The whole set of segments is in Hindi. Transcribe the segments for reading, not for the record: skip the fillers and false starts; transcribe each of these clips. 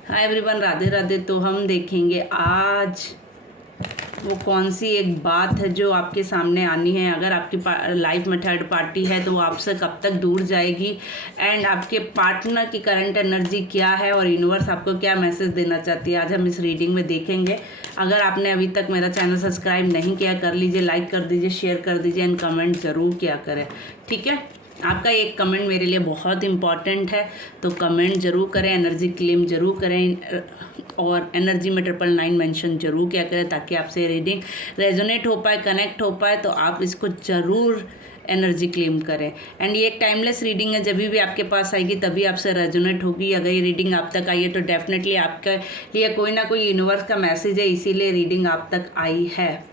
Hi everyone, Radhe Radhe. तो हम देखेंगे आज वो कौन सी एक बात है जो आपके सामने आनी है। अगर आपकी लाइफ में थर्ड पार्टी है तो वो आपसे कब तक दूर जाएगी, एंड आपके पार्टनर की करंट एनर्जी क्या है और यूनिवर्स आपको क्या मैसेज देना चाहती है, आज हम इस रीडिंग में देखेंगे। अगर आपने अभी तक मेरा चैनल सब्सक्राइब नहीं किया, कर लीजिए, लाइक कर दीजिए, शेयर कर दीजिए एंड कमेंट ज़रूर किया करें, ठीक है। आपका एक कमेंट मेरे लिए बहुत इंपॉर्टेंट है, तो कमेंट ज़रूर करें, एनर्जी क्लेम ज़रूर करें और एनर्जी में 999 मेंशन ज़रूर किया करें, ताकि आपसे रीडिंग रेजोनेट हो पाए, कनेक्ट हो पाए। तो आप इसको ज़रूर एनर्जी क्लेम करें। एंड ये एक टाइमलेस रीडिंग है, जब भी आपके पास आएगी तभी आपसे रेजोनेट होगी। अगर ये रीडिंग आप तक आई है तो डेफिनेटली आपके लिए कोई ना कोई यूनिवर्स का मैसेज है, इसीलिए रीडिंग आप तक आई है।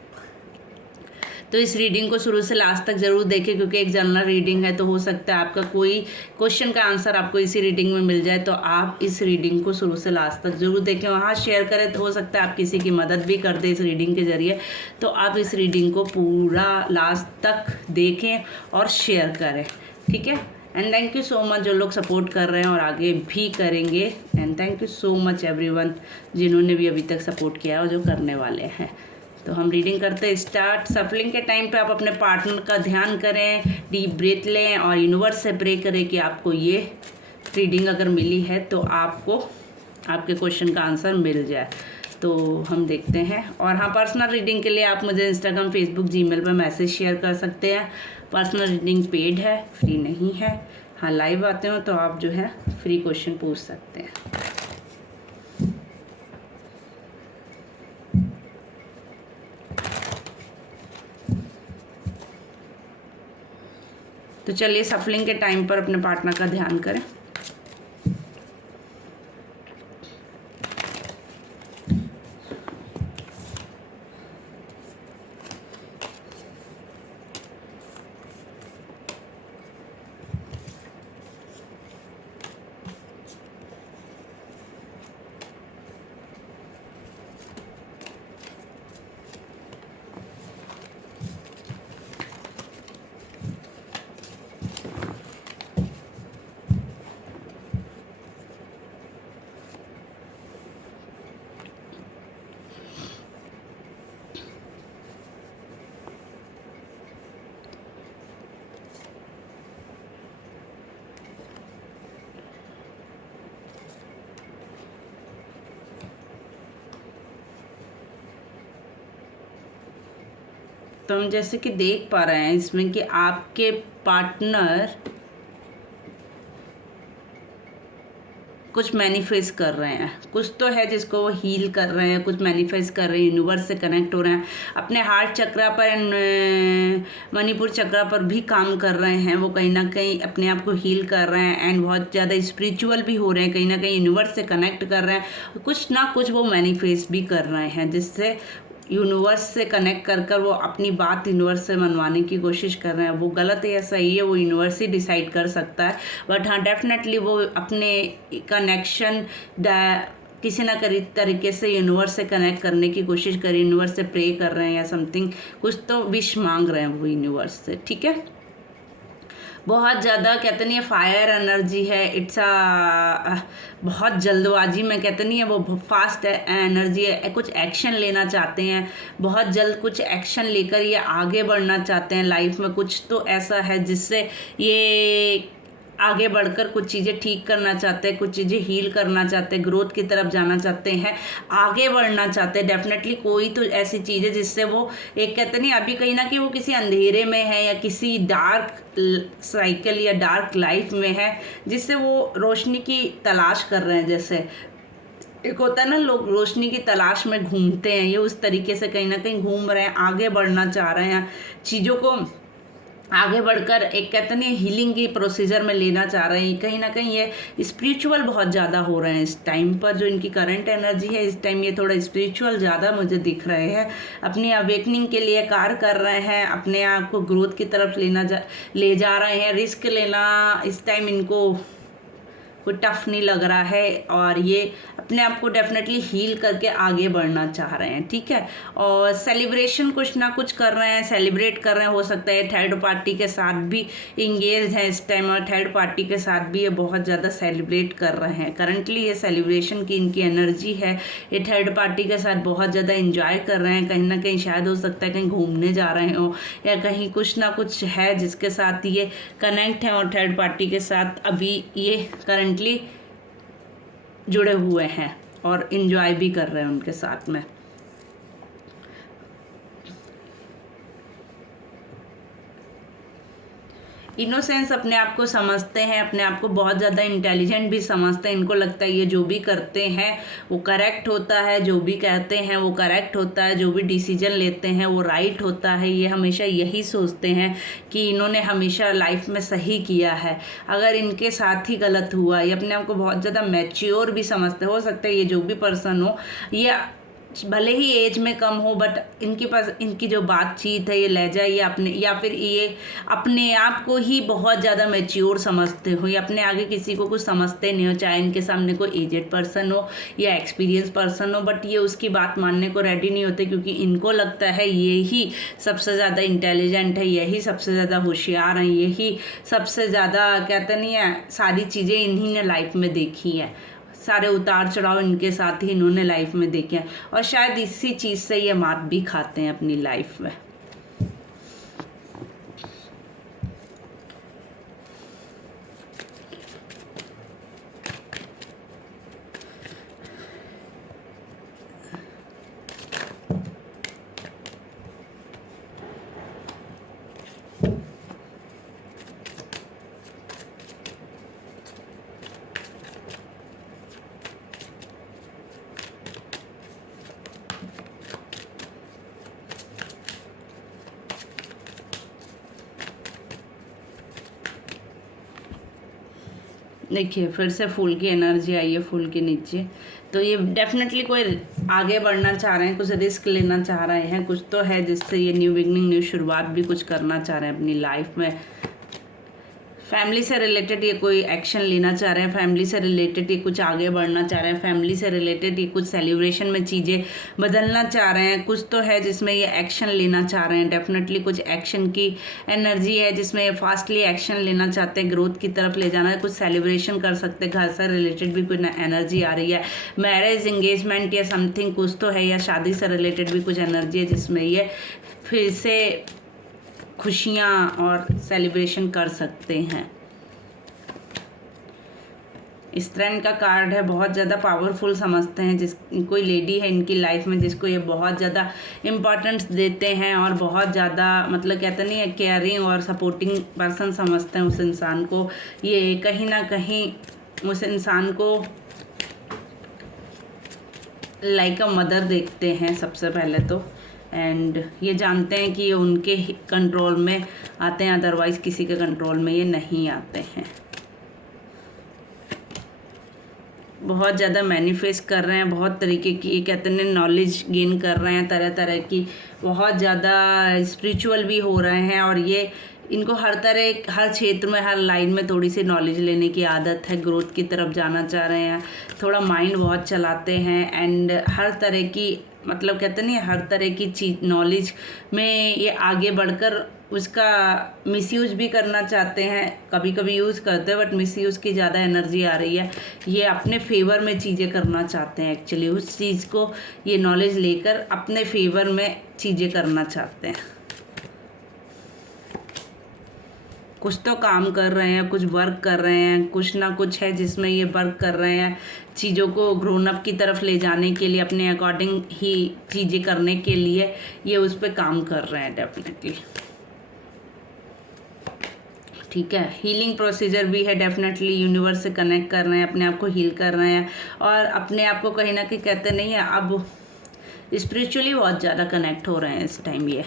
तो इस रीडिंग को शुरू से लास्ट तक ज़रूर देखें, क्योंकि एक जनरल रीडिंग है, तो हो सकता है आपका कोई क्वेश्चन का आंसर आपको इसी रीडिंग में मिल जाए। तो आप इस रीडिंग को शुरू से लास्ट तक ज़रूर देखें, वहाँ शेयर करें, तो हो सकता है आप किसी की मदद भी कर दें इस रीडिंग के ज़रिए। तो आप इस रीडिंग को पूरा लास्ट तक देखें और शेयर करें, ठीक है। And thank you so much जो लोग सपोर्ट कर रहे हैं और आगे भी करेंगे। And thank you so much everyone जिन्होंने भी अभी तक सपोर्ट किया और जो करने वाले हैं। तो हम रीडिंग करते हैं स्टार्ट। सफलिंग के टाइम पे आप अपने पार्टनर का ध्यान करें, डीप ब्रेथ लें और यूनिवर्स से प्रे करें कि आपको ये रीडिंग अगर मिली है तो आपको आपके क्वेश्चन का आंसर मिल जाए। तो हम देखते हैं। और हाँ, पर्सनल रीडिंग के लिए आप मुझे इंस्टाग्राम, फेसबुक, जीमेल पर मैसेज शेयर कर सकते हैं। पर्सनल रीडिंग पेड है, फ्री नहीं है। हाँ, लाइव आते हो तो आप जो है फ्री क्वेश्चन पूछ सकते हैं। तो चलिए सफलिंग के टाइम पर अपने पार्टनर का ध्यान करें। तो हम जैसे कि देख पा रहे हैं इसमें कि आपके पार्टनर कुछ मैनिफेस्ट कर रहे हैं, कुछ तो है जिसको वो हील कर रहे हैं, कुछ मैनिफेस्ट कर रहे हैं, यूनिवर्स से कनेक्ट हो रहे हैं, अपने हार्ट चक्रा पर एंड मणिपुर चक्रा पर भी काम कर रहे हैं। वो कहीं ना कहीं अपने आप को हील कर रहे हैं एंड बहुत ज़्यादा स्पिरिचुअल भी हो रहे हैं, कहीं ना कहीं यूनिवर्स से कनेक्ट कर रहे हैं, कुछ ना कुछ वो मैनिफेस्ट भी कर रहे हैं, जिससे यूनिवर्स से कनेक्ट कर कर वो अपनी बात यूनिवर्स से मनवाने की कोशिश कर रहे हैं। वो गलत है या सही है वो यूनिवर्स ही डिसाइड कर सकता है, बट हाँ डेफिनेटली वो अपने कनेक्शन किसी ना करी तरीके से यूनिवर्स से कनेक्ट करने की कोशिश कर, यूनिवर्स से प्रे कर रहे हैं या समथिंग, कुछ तो विश मांग रहे हैं वो यूनिवर्स से, ठीक है। बहुत ज़्यादा कहते नहीं है फायर एनर्जी है, इट्स बहुत जल्दबाजी में कहते नहीं है, वो फास्ट एनर्जी है, कुछ एक्शन लेना चाहते हैं, बहुत जल्द कुछ एक्शन लेकर ये आगे बढ़ना चाहते हैं लाइफ में। कुछ तो ऐसा है जिससे ये आगे बढ़कर कुछ चीज़ें ठीक करना चाहते हैं, कुछ चीज़ें हील करना चाहते हैं, ग्रोथ की तरफ जाना चाहते हैं, आगे बढ़ना चाहते हैं। डेफिनेटली कोई तो ऐसी चीज़ है जिससे वो एक कहते नहीं अभी कहीं ना कहीं वो किसी अंधेरे में है या किसी डार्क साइकिल या डार्क लाइफ में है, जिससे वो रोशनी की तलाश कर रहे हैं। जैसे एक होता है ना, लोग रोशनी की तलाश में घूमते हैं, ये उस तरीके से कहीं ना कहीं घूम रहे हैं, आगे बढ़ना चाह रहे हैं, चीज़ों को आगे बढ़कर एक कहते नहीं हीलिंग की प्रोसीजर में लेना चाह रहे हैं। कहीं ना कहीं ये स्पिरिचुअल बहुत ज़्यादा हो रहे हैं इस टाइम पर। जो इनकी करंट एनर्जी है इस टाइम, ये थोड़ा स्पिरिचुअल ज़्यादा मुझे दिख रहे हैं, अपनी अवेकनिंग के लिए कार्य कर रहे हैं, अपने आप को ग्रोथ की तरफ ले जा रहे हैं, रिस्क लेना इस टाइम इनको कोई टफ नहीं लग रहा है, और ये अपने आप को डेफिनेटली हील करके आगे बढ़ना चाह रहे हैं, ठीक है। और सेलिब्रेशन कुछ ना कुछ कर रहे हैं, सेलिब्रेट कर रहे हैं, हो सकता है थर्ड पार्टी के साथ भी इंगेज हैं इस टाइम, और थर्ड पार्टी के साथ भी ये बहुत ज़्यादा सेलिब्रेट कर रहे हैं। करंटली ये सेलिब्रेशन की इनकी एनर्जी है, ये थर्ड पार्टी के साथ बहुत ज़्यादा इंजॉय कर रहे हैं। कहीं ना कहीं शायद हो सकता है कहीं घूमने जा रहे हो, या कहीं कुछ ना कुछ है जिसके साथ ये कनेक्ट हैं, और थर्ड पार्टी के साथ अभी ये करंटली जुड़े हुए हैं और इंजॉय भी कर रहे हैं उनके साथ में। इनोसेंस अपने आप को समझते हैं, अपने आप को बहुत ज़्यादा इंटेलिजेंट भी समझते हैं। इनको लगता है ये जो भी करते हैं वो करेक्ट होता है, जो भी कहते हैं वो करेक्ट होता है, जो भी डिसीजन लेते हैं वो राइट होता है। ये हमेशा यही सोचते हैं कि इन्होंने हमेशा लाइफ में सही किया है। अगर इनके साथ ही गलत हुआ, ये अपने आप को बहुत ज़्यादा मैच्योर भी समझते हो सकता है। ये जो भी पर्सन हो, ये भले ही एज में कम हो, बट इनके पास इनकी जो बातचीत है, ये लहजा, ये अपने, या फिर ये अपने आप को ही बहुत ज़्यादा मैच्योर समझते हो। ये अपने आगे किसी को कुछ समझते नहीं हो, चाहे इनके सामने कोई एजेड पर्सन हो या एक्सपीरियंस पर्सन हो, बट ये उसकी बात मानने को रेडी नहीं होते, क्योंकि इनको लगता है ये ही सबसे ज़्यादा इंटेलिजेंट है, यही सबसे ज़्यादा होशियार हैं, यही सबसे ज़्यादा कहते नहीं है, सारी चीज़ें इन्हीं ने लाइफ में देखी है, सारे उतार चढ़ाव इनके साथ ही इन्होंने लाइफ में देखे हैं, और शायद इसी चीज़ से ये मात भी खाते हैं अपनी लाइफ में। देखिए फिर से फूल की एनर्जी आई है फूल के नीचे, तो ये डेफिनेटली कोई आगे बढ़ना चाह रहे हैं, कुछ रिस्क लेना चाह रहे हैं, कुछ तो है जिससे ये न्यू बिगनिंग, न्यू शुरुआत भी कुछ करना चाह रहे हैं अपनी लाइफ में। फैमिली से रिलेटेड ये कोई एक्शन लेना चाह रहे हैं, फैमिली से रिलेटेड ये कुछ आगे बढ़ना चाह रहे हैं, फैमिली से रिलेटेड ये कुछ सेलिब्रेशन में चीज़ें बदलना चाह रहे हैं, कुछ तो है जिसमें ये एक्शन लेना चाह रहे हैं। डेफिनेटली कुछ एक्शन की एनर्जी है जिसमें ये फास्टली एक्शन लेना चाहते हैं, ग्रोथ की तरफ ले जाना है, कुछ सेलिब्रेशन कर सकते हैं, घर से रिलेटेड भी कुछ एनर्जी आ रही है, मैरिज, इंगेजमेंट या समथिंग कुछ तो है, या शादी से रिलेटेड भी कुछ एनर्जी है जिसमें ये फिर से खुशियाँ और सेलिब्रेशन कर सकते हैं। स्ट्रेंथ का कार्ड है, बहुत ज़्यादा पावरफुल समझते हैं, जिस कोई लेडी है इनकी लाइफ में जिसको ये बहुत ज़्यादा इम्पोर्टेंस देते हैं, और बहुत ज़्यादा मतलब कहते नहीं है केयरिंग और सपोर्टिंग पर्सन समझते हैं उस इंसान को। ये कहीं ना कहीं उस इंसान को लाइक अ मदर देखते हैं सबसे पहले तो, एंड ये जानते हैं कि ये उनके कंट्रोल में आते हैं, अदरवाइज़ किसी के कंट्रोल में ये नहीं आते हैं। बहुत ज़्यादा मैनिफेस्ट कर रहे हैं, बहुत तरीके की ये कहते हैं नॉलेज गेन कर रहे हैं, तरह तरह की, बहुत ज़्यादा स्पिरिचुअल भी हो रहे हैं, और ये इनको हर तरह, हर क्षेत्र में, हर लाइन में थोड़ी सी नॉलेज लेने की आदत है, ग्रोथ की तरफ जाना चाह रहे हैं, थोड़ा माइंड बहुत चलाते हैं, एंड हर तरह की मतलब कहते नहीं हर तरह की चीज नॉलेज में ये आगे बढ़कर उसका मिसयूज भी करना चाहते हैं। कभी कभी यूज़ करते हैं बट मिसयूज़ की ज़्यादा एनर्जी आ रही है। ये अपने फेवर में चीज़ें करना चाहते हैं, एक्चुअली उस चीज़ को ये नॉलेज लेकर अपने फेवर में चीज़ें करना चाहते हैं। कुछ तो काम कर रहे हैं, कुछ वर्क कर रहे हैं, कुछ ना कुछ है जिसमें ये वर्क कर रहे हैं, चीज़ों को ग्रोन अप की तरफ ले जाने के लिए, अपने अकॉर्डिंग ही चीज़ें करने के लिए ये उस पर काम कर रहे हैं डेफिनेटली। ठीक है, हीलिंग प्रोसीजर भी है, डेफिनेटली यूनिवर्स से कनेक्ट कर रहे हैं, अपने आप को हील कर रहे हैं, और अपने आप को कहीं ना कहीं कहते नहीं है अब स्पिरिचुअली बहुत ज़्यादा कनेक्ट हो रहे हैं इस टाइम। ये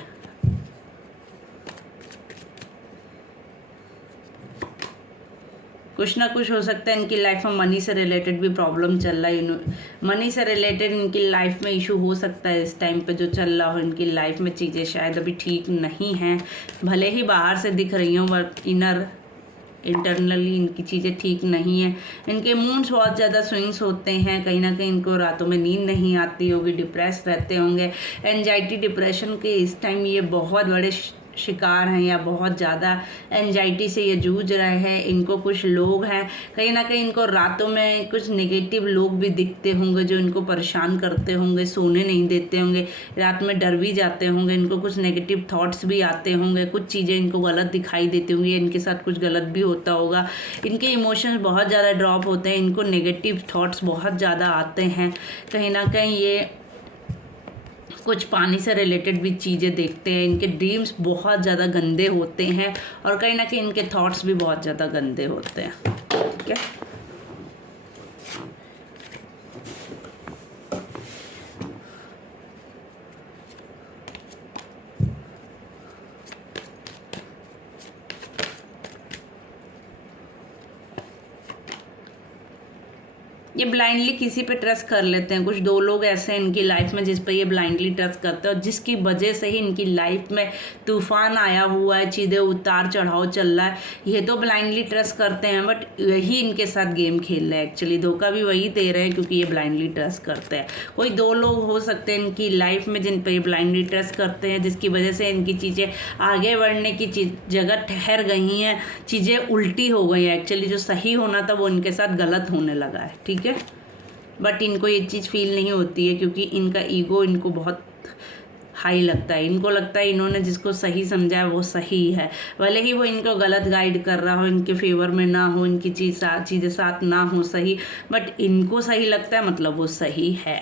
कुछ ना कुछ हो सकता है इनकी लाइफ में मनी से रिलेटेड भी प्रॉब्लम चल रहा है, मनी से रिलेटेड इनकी लाइफ में इशू हो सकता है इस टाइम पे जो चल रहा हो। इनकी लाइफ में चीज़ें शायद अभी ठीक नहीं हैं, भले ही बाहर से दिख रही हों बट इनर इंटरनली इनकी चीज़ें ठीक नहीं है। इनके मूड्स बहुत ज़्यादा स्विंग्स होते हैं, कहीं ना कहीं इनको रातों में नींद नहीं आती होगी, डिप्रेस रहते होंगे। एंजाइटी डिप्रेशन के इस टाइम ये बहुत बड़े शिकार हैं या बहुत ज़्यादा एंजाइटी से ये जूझ रहे हैं। इनको कुछ लोग हैं, कहीं ना कहीं इनको रातों में कुछ नेगेटिव लोग भी दिखते होंगे जो इनको परेशान करते होंगे, सोने नहीं देते होंगे, रात में डर भी जाते होंगे, इनको कुछ नेगेटिव थॉट्स भी आते होंगे, कुछ चीज़ें इनको गलत दिखाई देती होंगी, इनके साथ कुछ गलत भी होता होगा। इनके इमोशंस बहुत ज़्यादा ड्रॉप होते हैं, इनको नेगेटिव थॉट्स बहुत ज़्यादा आते हैं। कहीं ना कहीं ये कुछ पानी से रिलेटेड भी चीज़ें देखते हैं। इनके ड्रीम्स बहुत ज़्यादा गंदे होते हैं और कहीं ना कहीं इनके थॉट्स भी बहुत ज़्यादा गंदे होते हैं। ठीक है, ये ब्लाइंडली किसी पे ट्रस्ट कर लेते हैं। कुछ दो लोग ऐसे हैं इनकी लाइफ में जिस पे ये ब्लाइंडली ट्रस्ट करते हैं और जिसकी वजह से ही इनकी लाइफ में तूफान आया हुआ है, चीज़ें उतार चढ़ाव चल रहा है। ये तो ब्लाइंडली ट्रस्ट करते हैं बट यही इनके साथ गेम खेल रहे हैं। एक्चुअली धोखा भी वही दे रहे हैं क्योंकि ये ब्लाइंडली ट्रस्ट करते हैं। कोई दो लोग हो सकते हैं इनकी लाइफ में जिन पर ये ब्लाइंडली ट्रस्ट करते हैं, जिसकी वजह से इनकी चीज़ें आगे बढ़ने की जगह ठहर गई हैं, चीज़ें उल्टी हो गई हैं। एक्चुअली जो सही होना था वो इनके साथ गलत होने लगा है। ठीक है, बट इनको ये चीज़ फील नहीं होती है क्योंकि इनका ईगो इनको बहुत हाई लगता है। इनको लगता है इन्होंने जिसको सही समझा है वो सही है, भले ही वो इनको गलत गाइड कर रहा हो, इनके फेवर में ना हो, इनकी चीज़ें साथ ना हो सही, बट इनको सही लगता है मतलब वो सही है।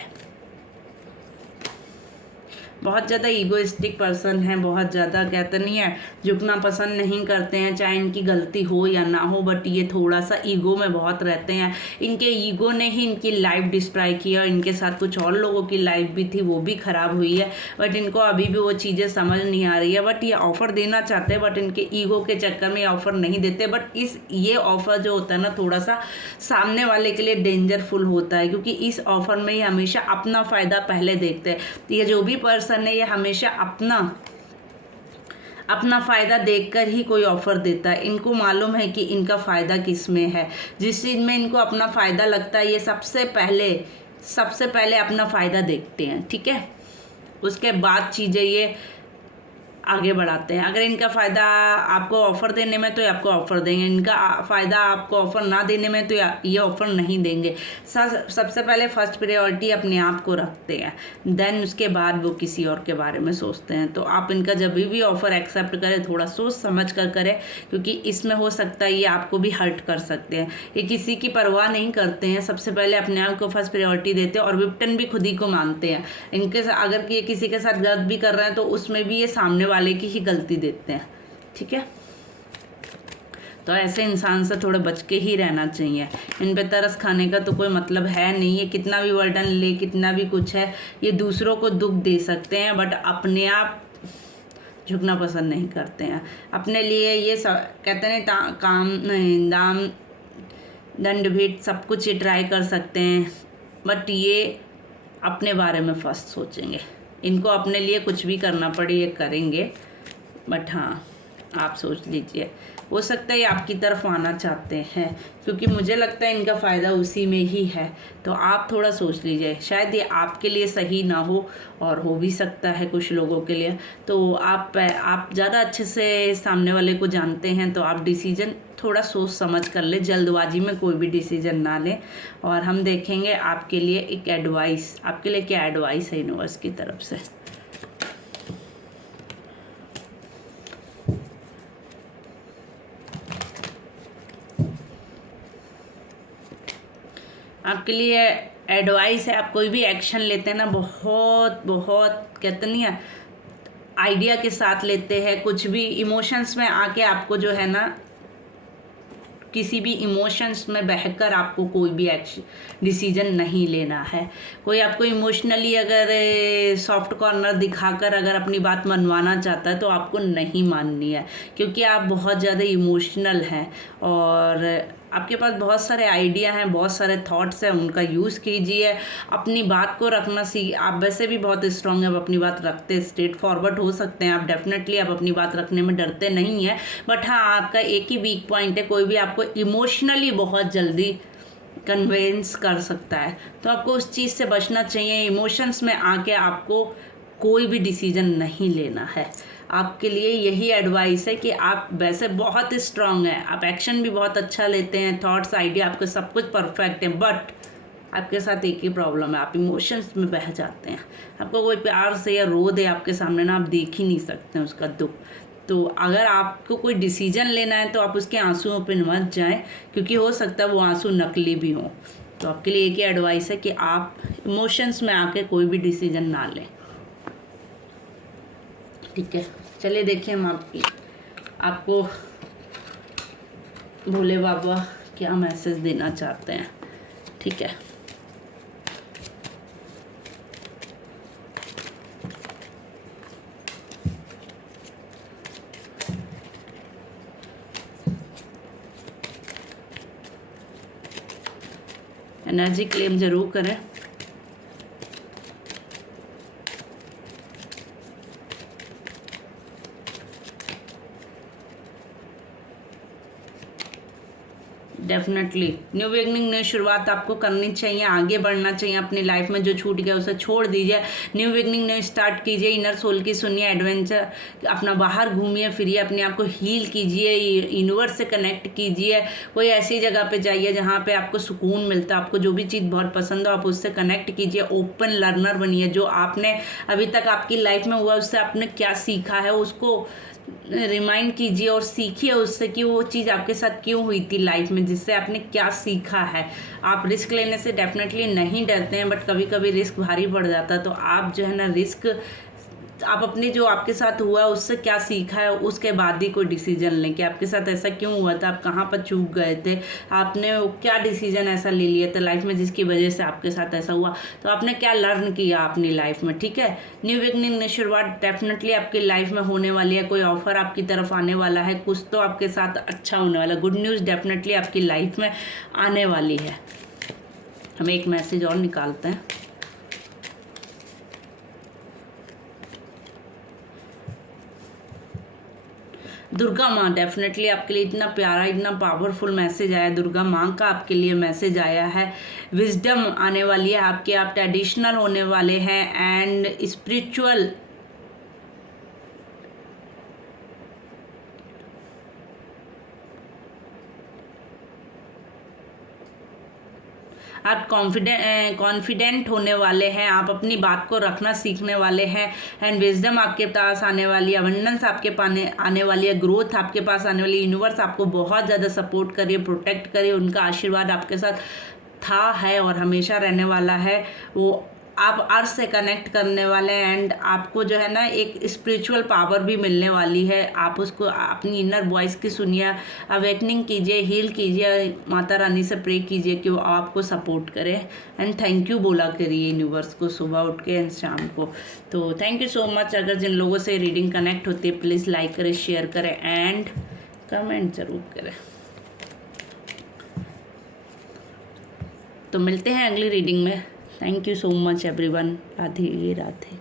बहुत ज़्यादा ईगोइस्टिक पर्सन है, बहुत ज़्यादा कहते नहीं है झुकना पसंद नहीं करते हैं, चाहे इनकी गलती हो या ना हो, बट ये थोड़ा सा ईगो में बहुत रहते हैं। इनके ईगो ने ही इनकी लाइफ डिस्ट्रॉय किया। इनके साथ कुछ और लोगों की लाइफ भी थी, वो भी ख़राब हुई है, बट इनको अभी भी वो चीज़ें समझ नहीं आ रही है। बट ये ऑफ़र देना चाहते हैं बट इनके ईगो के चक्कर में ये ऑफ़र नहीं देते। बट ये ऑफ़र जो होता है ना थोड़ा सा सामने वाले के लिए डेंजरफुल होता है क्योंकि इस ऑफ़र में ये हमेशा अपना फ़ायदा पहले देखते हैं। ये जो भी पर्सन है ये हमेशा अपना फ़ायदा देखकर ही कोई ऑफ़र देता है। इनको मालूम है कि इनका फ़ायदा किस में है। जिस चीज़ में इनको अपना फ़ायदा लगता है ये सबसे पहले अपना फ़ायदा देखते हैं। ठीक है, उसके बाद चीज़ें ये आगे बढ़ाते हैं। अगर इनका फ़ायदा आपको ऑफ़र देने में तो ये आपको ऑफ़र देंगे, इनका फ़ायदा आपको ऑफ़र ना देने में तो ये ऑफ़र नहीं देंगे। सबसे पहले फर्स्ट प्रायोरिटी अपने आप को रखते हैं, देन उसके बाद वो किसी और के बारे में सोचते हैं। तो आप इनका जब भी ऑफ़र एक्सेप्ट करें थोड़ा सोच समझ कर करें क्योंकि इसमें हो सकता है ये आपको भी हर्ट कर सकते हैं। ये किसी की परवाह नहीं करते हैं, सबसे पहले अपने आप को फर्स्ट प्रायोरिटी देते हैं और विपटन भी खुद ही को मानते हैं। इनके अगर ये किसी के साथ गलत भी कर रहे हैं तो उसमें भी ये सामने वाले की ही गलती देते हैं। ठीक है, तो ऐसे इंसान से थोड़ा बच के ही रहना चाहिए। इन पे तरस खाने का तो कोई मतलब है नहीं है, कितना भी बर्डन ले, कितना भी कुछ है, ये दूसरों को दुख दे सकते हैं बट अपने आप झुकना पसंद नहीं करते हैं। अपने लिए ये कहते हैं काम नहीं, दाम दंड भेंट सब कुछ ये ट्राई कर सकते हैं बट ये अपने बारे में फर्स्ट सोचेंगे। इनको अपने लिए कुछ भी करना पड़े ये करेंगे बट हाँ आप सोच लीजिए, हो सकता है ये आपकी तरफ आना चाहते हैं क्योंकि मुझे लगता है इनका फ़ायदा उसी में ही है। तो आप थोड़ा सोच लीजिए, शायद ये आपके लिए सही ना हो और हो भी सकता है कुछ लोगों के लिए। तो आप ज़्यादा अच्छे से सामने वाले को जानते हैं तो आप डिसीजन थोड़ा सोच समझ कर ले, जल्दबाजी में कोई भी डिसीजन ना लें। और हम देखेंगे आपके लिए एक एडवाइस, आपके लिए क्या एडवाइस है यूनिवर्स की तरफ से। आपके लिए एडवाइस है, आप कोई भी एक्शन लेते हैं ना बहुत कहते नहीं है आइडिया के साथ लेते हैं। कुछ भी इमोशंस में आके आपको जो है ना किसी भी इमोशंस में बहकर आपको कोई भी डिसीजन नहीं लेना है। कोई आपको इमोशनली अगर सॉफ्ट कॉर्नर दिखाकर अगर अपनी बात मनवाना चाहता है तो आपको नहीं माननी है क्योंकि आप बहुत ज़्यादा इमोशनल हैं और आपके पास बहुत सारे आइडिया हैं, बहुत सारे थॉट्स हैं, उनका यूज़ कीजिए। अपनी बात को रखना आप वैसे भी बहुत स्ट्रांग हैं, आप अपनी बात रखते, स्ट्रेट फॉरवर्ड हो सकते हैं आप, डेफिनेटली आप अपनी बात रखने में डरते नहीं हैं। बट हाँ, आपका एक ही वीक पॉइंट है, कोई भी आपको इमोशनली बहुत जल्दी कन्वेंस कर सकता है, तो आपको उस चीज़ से बचना चाहिए। इमोशंस में आके आपको कोई भी डिसीजन नहीं लेना है। आपके लिए यही एडवाइस है कि आप वैसे बहुत स्ट्रांग हैं, आप एक्शन भी बहुत अच्छा लेते हैं, थॉट्स, आइडिया, आपके सब कुछ परफेक्ट है, बट आपके साथ एक ही प्रॉब्लम है, आप इमोशंस में बह जाते हैं। आपको कोई प्यार से या रो दे आपके सामने ना, आप देख ही नहीं सकते हैं उसका दुख। तो अगर आपको कोई डिसीजन लेना है तो आप उसके आंसुओं पे मत जाएं, क्योंकि हो सकता है वो आंसू नकली भी हों। तो आपके लिए एक ही एडवाइस है कि आप इमोशंस में आके कोई भी डिसीजन ना लें। ठीक है, चलिए देखिए हम आपको भोले बाबा क्या मैसेज देना चाहते हैं। ठीक है, एनर्जी क्लेम जरूर करें। डेफिनेटली न्यू बिगनिंग, न्यू शुरुआत आपको करनी चाहिए, आगे बढ़ना चाहिए। अपनी लाइफ में जो छूट गया उसे छोड़ दीजिए, न्यू बिगनिंग न्यू स्टार्ट कीजिए। इनर सोल की सुनिए, एडवेंचर अपना बाहर घूमिए फिरिए, अपने आप को हील कीजिए, यूनिवर्स से कनेक्ट कीजिए। कोई ऐसी जगह पे जाइए जहाँ पे आपको सुकून मिलता है, आपको जो भी चीज़ बहुत पसंद हो आप उससे कनेक्ट कीजिए। ओपन लर्नर बनिए, जो आपने अभी तक आपकी लाइफ में हुआ उससे आपने क्या सीखा है उसको रिमाइंड कीजिए और सीखिए उससे कि वो चीज़ आपके साथ क्यों हुई थी लाइफ में, जिससे आपने क्या सीखा है। आप रिस्क लेने से डेफिनेटली नहीं डरते हैं, बट कभी कभी रिस्क भारी पड़ जाता है। तो आप जो है ना, रिस्क आप अपने जो आपके साथ हुआ उससे क्या सीखा है उसके बाद ही कोई डिसीजन लें कि आपके साथ ऐसा क्यों हुआ था, आप कहाँ पर चूक गए थे, आपने क्या डिसीजन ऐसा ले लिया था लाइफ में जिसकी वजह से आपके साथ ऐसा हुआ, तो आपने क्या लर्न किया अपनी लाइफ में। ठीक है, न्यू बिगनिंग, न्यू शुरुआत डेफिनेटली आपकी लाइफ में होने वाली है। कोई ऑफर आपकी तरफ आने वाला है, कुछ तो आपके साथ अच्छा होने वाला, गुड न्यूज़ डेफिनेटली आपकी लाइफ में आने वाली है। हम एक मैसेज और निकालते हैं। दुर्गा माँ, डेफिनेटली आपके लिए इतना प्यारा, इतना पावरफुल मैसेज आया। दुर्गा माँ का आपके लिए मैसेज आया है, विजडम आने वाली है आपके, आप ट्रेडिशनल होने वाले हैं एंड स्पिरिचुअल आप कॉन्फिडेंट होने वाले हैं, आप अपनी बात को रखना सीखने वाले हैं एंड विजडम आपके पास आने वाली है, अबंडेंस आपके आने वाली है, ग्रोथ आपके पास आने वाली है। यूनिवर्स आपको बहुत ज़्यादा सपोर्ट करिए, प्रोटेक्ट करिए, उनका आशीर्वाद आपके साथ था, है और हमेशा रहने वाला है। वो आप अर्थ से कनेक्ट करने वाले हैं एंड आपको जो है ना एक स्पिरिचुअल पावर भी मिलने वाली है। आप उसको अपनी इनर वॉइस की सुनिए, अवेकनिंग कीजिए, हील कीजिए, माता रानी से प्रे कीजिए कि वो आपको सपोर्ट करे एंड थैंक यू बोला करिए यूनिवर्स को सुबह उठ के एंड शाम को। तो थैंक यू सो मच। अगर जिन लोगों से रीडिंग कनेक्ट होती है प्लीज़ लाइक करें, शेयर करें एंड कमेंट ज़रूर करें। तो मिलते हैं अगली रीडिंग में। Thank you so much everyone. Radhe Radhe.